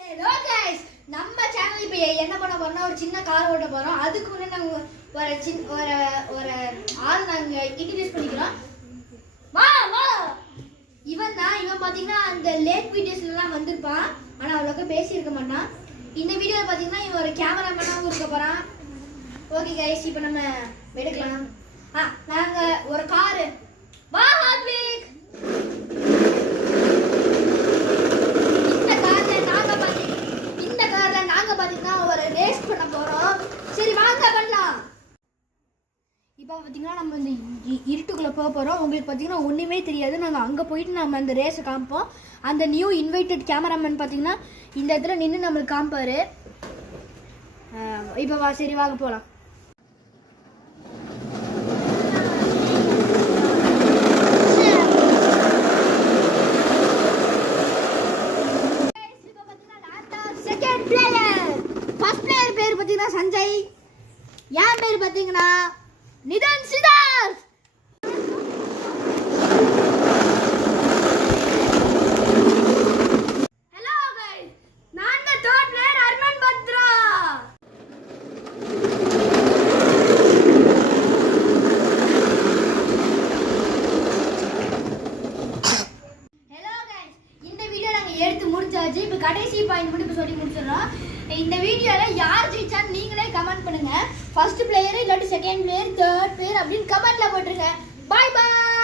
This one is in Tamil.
ஹலோ गाइस, நம்ம சேனல் இப்போ என்ன பண்ண போறோம்னா ஒரு சின்ன கார் ஓட்ட போறோம். அதுக்கு முன்னாடி நாங்க ஒரு ஆள் நாங்க இன்ட்ரோ듀ஸ் பண்ணிக்கிறோம். வா வா. இவன் பாத்தீங்கன்னா அந்த லேக் வீடியோஸ்லாம் வந்திருப்பான். ஆனா அவ்வளோக்கு பேசி இருக்க மாட்டான். இந்த வீடியோல பாத்தீங்கன்னா இவன் ஒரு கேமராமேனாவும் இருக்க போறான். ஓகே गाइस, இப்போ நம்ம எடுக்கலாம். நாங்க ஒரு கார் வா ஹாட்விக். ஒரு ரேஸ் பண்ண போறோம். சரி வாங்க பண்ணலாம். இப்போ பாத்தீங்கன்னா நம்ம இந்த இருட்டுக்குள்ள போக போறோம். உங்களுக்கு பாத்தீங்கன்னா ஒண்ணுமே தெரியாது. நாங்க அங்க போயிட்டு நம்ம அந்த ரேஸை காமிப்போம். அந்த நியூ இன்வைட்டட் கேமராமேன் பாத்தீங்கன்னா இந்த இடத்துல நின்று நம்மளுக்கு காமிப்பாரு. இப்போ வா, சரி வாங்க போலாம். சஞ்சய், என் பேர் பாத்தீங்கன்னா நிதன் சிதார்த். ஹலோ गाइस, நான் தான் third player Arman Batra. Hello guys, இந்த வீடியோ நாங்க எடுத்து முடிச்சாச்சு. இப்போ கடைசி பாயிண்ட் மட்டும் சொல்லி முடிச்சிடறோம். இந்த வீடியோல யார் ஜெயிச்சான்னு நீங்களே கமெண்ட் பண்ணுங்க. ஃபர்ஸ்ட் பிளேயர் இல்லாட்டி செகண்ட் பிளேயர் தேர்ட் பிளேயர் அப்படின்னு கமெண்ட்ல போட்டுருங்க. பாய் பாய்.